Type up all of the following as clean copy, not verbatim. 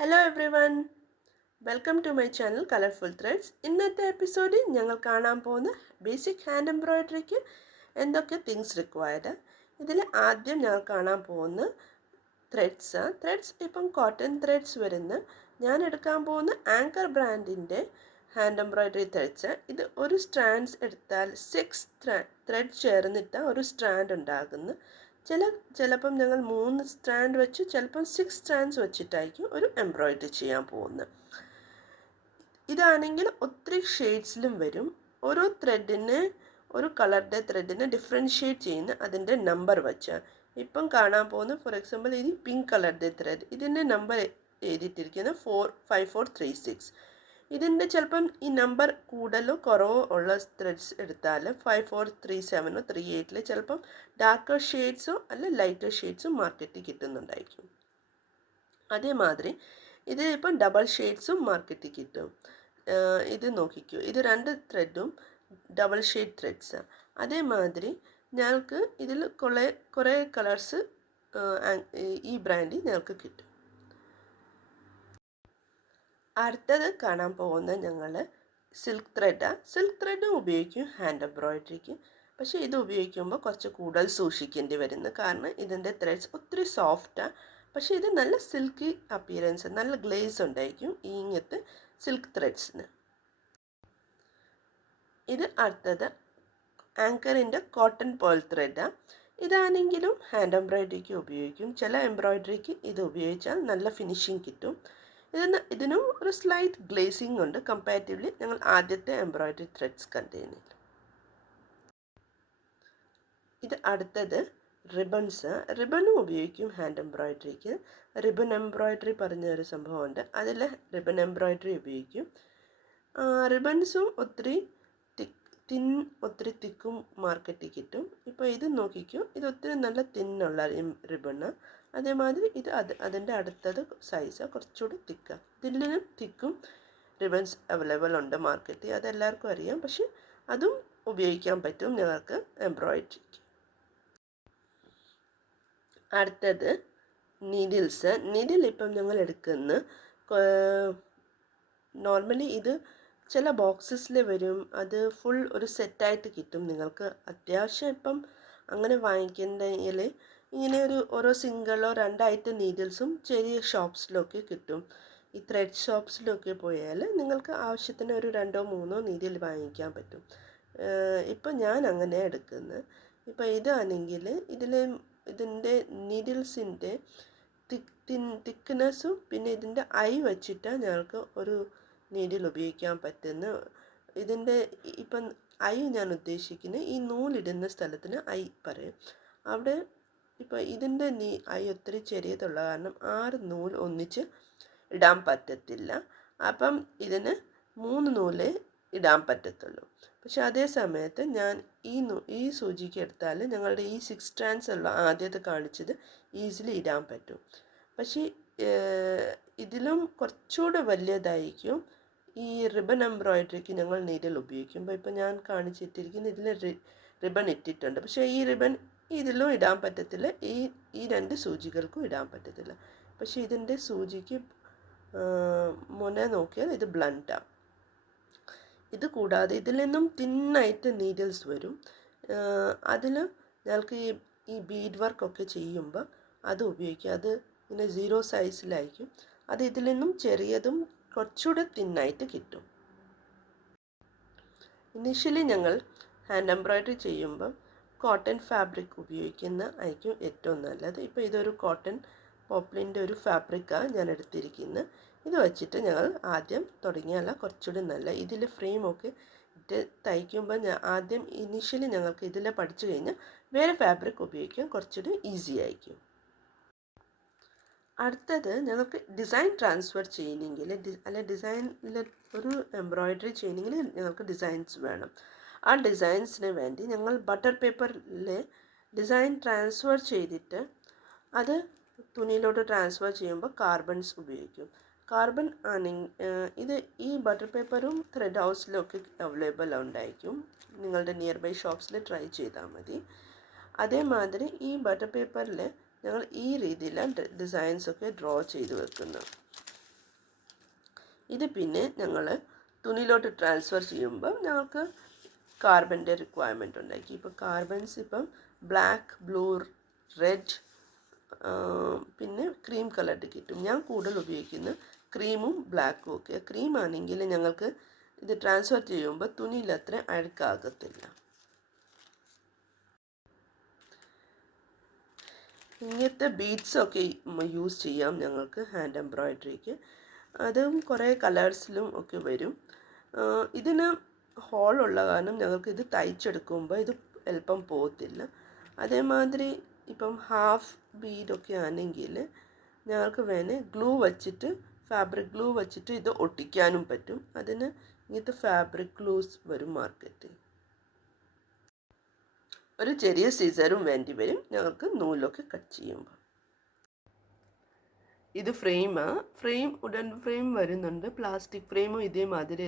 Hello everyone, welcome to my channel colourful threads. ഇന്നത്തെ എപ്പിസോഡിൽ ഞങ്ങൾ കാണാൻ പോകുന്ന ബേസിക് ഹാൻഡ് എംബ്രോയ്ഡറിക്ക് എന്തൊക്കെ തിങ്സ് റിക്വയർഡ്. ഇതിൽ ആദ്യം ഞങ്ങൾ കാണാൻ പോകുന്ന ത്രെഡ്സ് ഇപ്പം കോട്ടൺ ത്രെഡ്സ് വരുന്ന ഞാൻ എടുക്കാൻ പോകുന്ന ആങ്കർ ബ്രാൻഡിൻ്റെ ഹാൻഡ് എംബ്രോയ്ഡറി ത്രെഡ്സ്. ഇത് ഒരു സ്ട്രാൻഡ്സ് എടുത്താൽ 6 ത്രെഡ് ചേർന്നിട്ട് ഒരു സ്ട്രാൻഡ് ഉണ്ടാകുന്നു. ചിലപ്പം ഞങ്ങൾ 3 സ്ട്രാൻഡ് വെച്ച് ചിലപ്പം 6 സ്ട്രാൻഡ്സ് വെച്ചിട്ടായിരിക്കും ഒരു എംബ്രോയ്ഡറി ചെയ്യാൻ പോകുന്നത്. ഇതാണെങ്കിൽ ഒത്തിരി ഷെയ്ഡ്സിലും വരും. ഓരോ ത്രെഡിന് ഒരു കളറുടെ ത്രെഡിനെ ഡിഫറൻഷ്യേറ്റ് ചെയ്യുന്ന അതിൻ്റെ നമ്പർ വെച്ചാൽ. ഇപ്പം കാണാൻ പോകുന്ന ഫോർ എക്സാമ്പിൾ ഇത് പിങ്ക് കളറുടെ ത്രെഡ്, ഇതിൻ്റെ നമ്പർ എഴുതിയിട്ടിരിക്കുന്നത് 45436. ഇതിൻ്റെ ചിലപ്പം ഈ നമ്പർ കൂടുതലോ കുറവോ ഉള്ള ത്രെഡ്സ് എടുത്താൽ 5437 38 ചിലപ്പം ഡാർക്കർ ഷെയ്ഡ്സോ അല്ല ലൈറ്റർ ഷെയ്ഡ്സും മാർക്കറ്റിൽ കിട്ടുന്നുണ്ടായിരിക്കും. അതേമാതിരി ഇത് ഇപ്പം ഡബിൾ ഷെയ്ഡ്സും മാർക്കറ്റിൽ കിട്ടും. ഇത് നോക്കിക്കോ, ഇത് 2 ത്രെഡും ഡബിൾ ഷെയ്ഡ് ത്രെഡ്സാണ്. അതേമാതിരി ഞങ്ങൾക്ക് ഇതിൽ കുറേ കളേഴ്സ് ഈ ബ്രാൻഡിൽ ഞങ്ങൾക്ക് കിട്ടും. അടുത്തത് കാണാൻ പോകുന്ന ഞങ്ങൾ സിൽക്ക് ത്രെഡും ഉപയോഗിക്കും ഹാൻഡ് എംബ്രോയ്ഡറിക്ക്. പക്ഷേ ഇത് ഉപയോഗിക്കുമ്പോൾ കുറച്ച് കൂടുതൽ സൂക്ഷിക്കേണ്ടി വരുന്നു. കാരണം ഇതിൻ്റെ ത്രെഡ്സ് ഒത്തിരി സോഫ്റ്റാണ്. പക്ഷേ ഇത് നല്ല സിൽക്കി അപ്പിയറൻസ്, നല്ല ഗ്ലേസ് ഉണ്ടായിരിക്കും ഈ ഇങ്ങനത്തെ സിൽക്ക് ത്രെഡ്സിന്. ഇത് അടുത്തത് ആങ്കറിൻ്റെ കോട്ടൺ പേൾ ത്രെഡാണ്. ഇതാണെങ്കിലും ഹാൻഡ് എംബ്രോയ്ഡറിക്ക് ഉപയോഗിക്കും. ചില എംബ്രോയ്ഡറിക്ക് ഇത് ഉപയോഗിച്ചാൽ നല്ല ഫിനിഷിങ് കിട്ടും. ഇതിനും ഒരു സ്ലൈറ്റ് ഗ്ലേസിംഗ് ഉണ്ട് കമ്പാരിറ്റീവ്ലി ഞങ്ങൾ ആദ്യത്തെ എംബ്രോയ്ഡറി ത്രെഡ്സ് കണ്ടതിൽ. ഇത് അടുത്തത് റിബണും ഉപയോഗിക്കും ഹാൻഡ് എംബ്രോയ്ഡറിക്ക്. റിബൺ എംബ്രോയ്ഡറി പറഞ്ഞൊരു സംഭവമുണ്ട്, അതിൽ റിബൺ എംബ്രോയ്ഡറി ഉപയോഗിക്കും. റിബൺസും ഒത്തിരി തിക്കും മാർക്കറ്റിൽ കിട്ടും. ഇപ്പോൾ ഇത് നോക്കിക്കും, ഇത് ഒത്തിരി നല്ല തിന്നുള്ള റിബണ്. അതേമാതിരി ഇത് അതിൻ്റെ അടുത്തത് സൈസ് കുറച്ചുകൂടി തിക്കാണ്. ഇതിലും തിക്കും റിബൺസ് അവൈലബിൾ ഉണ്ട് മാർക്കറ്റിൽ, അതെല്ലാവർക്കും അറിയാം. പക്ഷെ അതും ഉപയോഗിക്കാൻ പറ്റും ഞങ്ങൾക്ക് എംബ്രോയ്ഡറിക്ക്. അടുത്തത് നീഡിൽ ഇപ്പം ഞങ്ങൾ എടുക്കുന്ന നോർമലി ഇത് ചില ബോക്സസിൽ വരും. അത് ഫുൾ ഒരു സെറ്റായിട്ട് കിട്ടും നിങ്ങൾക്ക്. അത്യാവശ്യം ഇപ്പം അങ്ങനെ വാങ്ങിക്കുന്നതിൽ ഇങ്ങനെ ഓരോ സിംഗിളോ 2 നീഡിൽസും ചെറിയ ഷോപ്സിലൊക്കെ കിട്ടും. ഈ ത്രെഡ് ഷോപ്സിലൊക്കെ പോയാൽ നിങ്ങൾക്ക് ആവശ്യത്തിന് ഒരു 2-3 നീഡിൽ വാങ്ങിക്കാൻ പറ്റും. ഇപ്പം ഞാൻ അങ്ങനെ എടുക്കുന്നത്. ഇപ്പം ഇതാണെങ്കിൽ ഇതിൻ്റെ നീഡിൽസിൻ്റെ തിക്നെസ്സും പിന്നെ ഇതിൻ്റെ ഐ വെച്ചിട്ടാണ് ഞങ്ങൾക്ക് ഒരു നീഡിൽ ഉപയോഗിക്കാൻ പറ്റുന്ന. ഇതിൻ്റെ ഇപ്പം ഐ ഞാൻ ഉദ്ദേശിക്കുന്നത് ഈ നൂലിടുന്ന സ്ഥലത്തിന് ഐ പറയും. അവിടെ ഇപ്പോൾ ഇതിൻ്റെ ഐ ഒത്തിരി ചെറിയതുള്ള കാരണം 6 നൂൽ ഒന്നിച്ച് ഇടാൻ പറ്റത്തില്ല. അപ്പം ഇതിന് 3 നൂലേ ഇടാൻ പറ്റത്തുള്ളൂ. പക്ഷെ അതേ സമയത്ത് ഞാൻ ഈ സൂചിക്ക് എടുത്താൽ ഞങ്ങളുടെ ഈ 6 സ്ട്രാൻഡ്സ് ഉള്ള ആദ്യത്തെ കാണിച്ചത് ഈസിലി ഇടാൻ പറ്റും. പക്ഷേ ഇതിലും കുറച്ചുകൂടെ വലിയതായിരിക്കും ഈ റിബൺ എംബ്രോയ്ഡറിക്ക് ഞങ്ങൾ നീഡിൽ ഉപയോഗിക്കുമ്പോൾ. ഇപ്പോൾ ഞാൻ കാണിച്ചിട്ടിരിക്കുന്ന ഇതിൽ റിബൺ ഇട്ടിട്ടുണ്ട്. പക്ഷേ ഈ റിബൺ ഇതിലും ഇടാൻ പറ്റത്തില്ല, ഈ 2 സൂചികൾക്കും ഇടാൻ പറ്റത്തില്ല. പക്ഷേ ഇതിൻ്റെ സൂചിക്ക് മുന നോക്കിയാൽ ഇത് ബ്ലണ്ടാണ്. ഇത് കൂടാതെ ഇതിൽ നിന്നും തിന്നായിട്ട് നീഡിൽസ് വരും. അതിൽ ഞങ്ങൾക്ക് ഈ ബീഡ് വർക്കൊക്കെ ചെയ്യുമ്പോൾ അത് ഉപയോഗിക്കുക. അത് ഇങ്ങനെ 0 സൈസിലായിരിക്കും. അത് ഇതിൽ നിന്നും ചെറിയതും കുറച്ചുകൂടെ തിന്നായിട്ട് കിട്ടും. ഇനീഷ്യലി ഞങ്ങൾ ഹാൻഡ് എംബ്രോയ്ഡറി ചെയ്യുമ്പം കോട്ടൺ ഫാബ്രിക് ഉപയോഗിക്കുന്ന ആയിരിക്കും ഏറ്റവും നല്ലത്. ഇപ്പോൾ ഇതൊരു കോട്ടൺ പോപ്ലിൻ്റെ ഒരു ഫാബ്രിക്കാണ് ഞാൻ എടുത്തിരിക്കുന്നത്. ഇത് വെച്ചിട്ട് ഞങ്ങൾ ആദ്യം തുടങ്ങിയാൽ കുറച്ചുകൂടി നല്ല. ഇതിൽ ഫ്രെയിമൊക്കെ ഇട്ട് തയ്ക്കുമ്പോൾ ആദ്യം ഇനീഷ്യലി ഞങ്ങൾക്ക് ഇതിൽ പഠിച്ചു കഴിഞ്ഞാൽ വേറെ ഫാബ്രിക് ഉപയോഗിക്കാൻ കുറച്ചുകൂടി ഈസി ആയിരിക്കും. അടുത്തത് ഞങ്ങൾക്ക് ഡിസൈൻ ട്രാൻസ്ഫർ ചെയ്യണമെങ്കിൽ ഡിസൈനിൽ ഒരു എംബ്രോയ്ഡറി ചെയ്യണമെങ്കിൽ ഞങ്ങൾക്ക് ഡിസൈൻസ് വേണം. ആ ഡിസൈൻസിന് വേണ്ടി ഞങ്ങൾ ബട്ടർ പേപ്പറിൽ ഡിസൈൻ ട്രാൻസ്ഫർ ചെയ്തിട്ട് അത് തുണിയിലോട്ട് ട്രാൻസ്ഫർ ചെയ്യുമ്പോൾ കാർബൺസ് ഉപയോഗിക്കും. കാർബൺ ഇത് ഈ ബട്ടർ പേപ്പറും ത്രെഡ് ഹൗസിലൊക്കെ അവൈലബിൾ ഉണ്ടായിരിക്കും. നിങ്ങളുടെ നിയർ ബൈ ഷോപ്സിൽ ട്രൈ ചെയ്താൽ മതി. അതേമാതിരി ഈ ബട്ടർ പേപ്പറിൽ ഞങ്ങൾ ഈ രീതിയിലാണ് ഡിസൈൻസൊക്കെ ഡ്രോ ചെയ്ത് വെക്കുന്നത്. ഇത് പിന്നെ ഞങ്ങൾ തുണിയിലോട്ട് ട്രാൻസ്ഫർ ചെയ്യുമ്പോൾ ഞങ്ങൾക്ക് കാർബൻ്റെ റിക്വയർമെൻറ്റ് ഉണ്ടാക്കി. ഇപ്പോൾ കാർബൺസ് ഇപ്പം ബ്ലാക്ക്, ബ്ലൂ, റെഡ്, പിന്നെ ക്രീം കളറിൽ കിട്ടും. ഞാൻ കൂടുതൽ ഉപയോഗിക്കുന്നത് ക്രീമും ബ്ലാക്കും ഒക്കെ. ക്രീം ആണെങ്കിൽ ഞങ്ങൾക്ക് ഇത് ട്രാൻസ്ഫർ ചെയ്യുമ്പോൾ തുണിയിൽ അത്ര അഴുക്കാകത്തില്ല. ഇങ്ങനത്തെ ബീഡ്സൊക്കെ യൂസ് ചെയ്യാം ഞങ്ങൾക്ക് ഹാൻഡ് എംബ്രോയ്ഡറിക്ക്. അതും കുറേ കളേഴ്സിലും ഒക്കെ വരും. ഇതിന് ഹോളുള്ള കാരണം ഞങ്ങൾക്ക് ഇത് തയ്ച്ചെടുക്കുമ്പോൾ ഇത് എളുപ്പം പോകത്തില്ല. അതേമാതിരി ഇപ്പം ഹാഫ് ബീഡൊക്കെ ആണെങ്കിൽ ഞങ്ങൾക്ക് വേണേൽ ഗ്ലൂ വച്ചിട്ട്, ഫാബ്രിക് ഗ്ലൂ വച്ചിട്ട് ഇത് ഒട്ടിക്കാനും പറ്റും. അതിന് ഇങ്ങനത്തെ ഫാബ്രിക് ഗ്ലൂസ് വരും മാർക്കറ്റിൽ. ഒരു ചെറിയ സിസറും വേണ്ടി വരും ഞങ്ങൾക്ക് നൂലൊക്കെ കട്ട് ചെയ്യുമ്പോൾ. ഇത് ഫ്രെയിം ഉഡൻ ഫ്രെയിം വരുന്നുണ്ട്. പ്ലാസ്റ്റിക് ഫ്രെയിമും ഇതേമാതിരി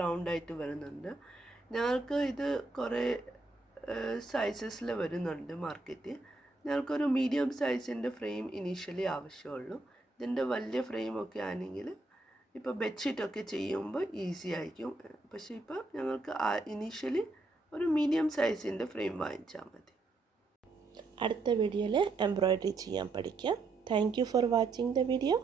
റൗണ്ടായിട്ട് വരുന്നുണ്ട്. ഞങ്ങൾക്ക് ഇത് കുറേ സൈസസിൽ വരുന്നുണ്ട് മാർക്കറ്റിൽ. ഞങ്ങൾക്കൊരു മീഡിയം സൈസിൻ്റെ ഫ്രെയിം ഇനീഷ്യലി ആവശ്യമുള്ളൂ. ഇതിൻ്റെ വലിയ ഫ്രെയിമൊക്കെ ആണെങ്കിൽ ഇപ്പോൾ ബെഡ്ഷീറ്റൊക്കെ ചെയ്യുമ്പോൾ ഈസി ആയിരിക്കും. പക്ഷേ ഇപ്പോൾ ഞങ്ങൾക്ക് ഇനീഷ്യലി ഒരു മീഡിയം സൈസിൻ്റെ ഫ്രെയിം വാങ്ങിച്ചാൽ മതി. അടുത്ത വീഡിയോയിൽ എംബ്രോയ്ഡറി ചെയ്യാൻ പഠിക്കാം. Thank you for watching the video.